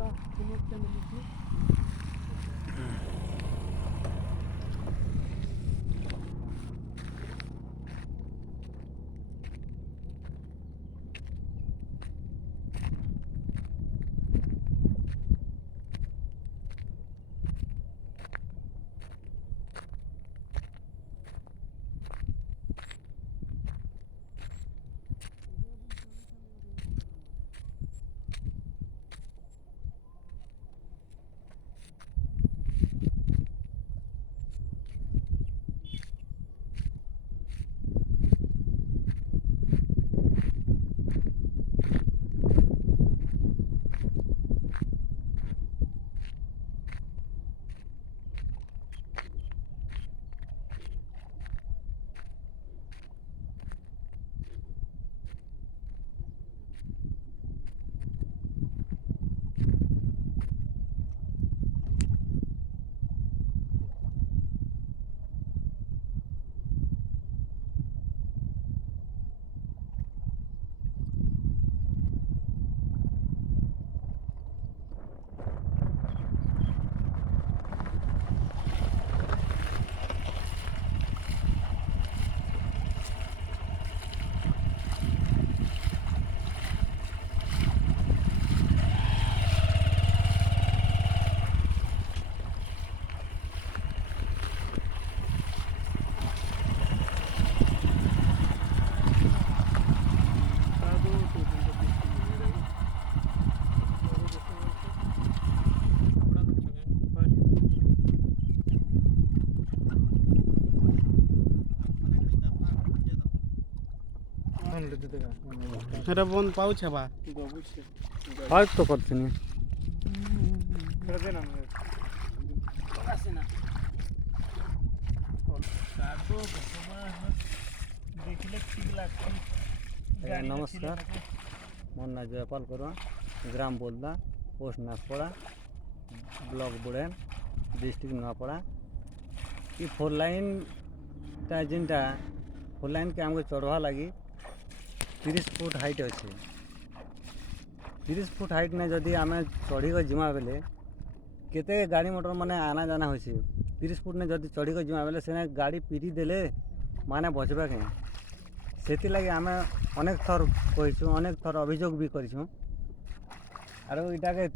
समस्या मिली ସେଟା ବନ୍ଦ ପାଉଛେ ବା आज तो करते नहीं नमस्कार मोर ना जयपाल करवा ग्राम बोलदा पोस्ट नागपड़ा ब्लॉक बुड़ेन डिस्ट्रिक्ट नुआपड़ा कि फोर लाइन ता जिनटा फोर लाइन के हमको चढ़वा लगी 30 फुट हाइट अच्छे 30 फुट हाइट ने जदि आम चढ़ी जिमा बेले केते गाड़ी मोटर माने आना जाना होइसे 30 फुट ने जदि चढ़ी जिमा बेले से गाड़ी पीटी देले माने बचबा कहीं से लगे आम अनेक थर कहीचु अनेक थर अभियोग भी करूँ आर इटा के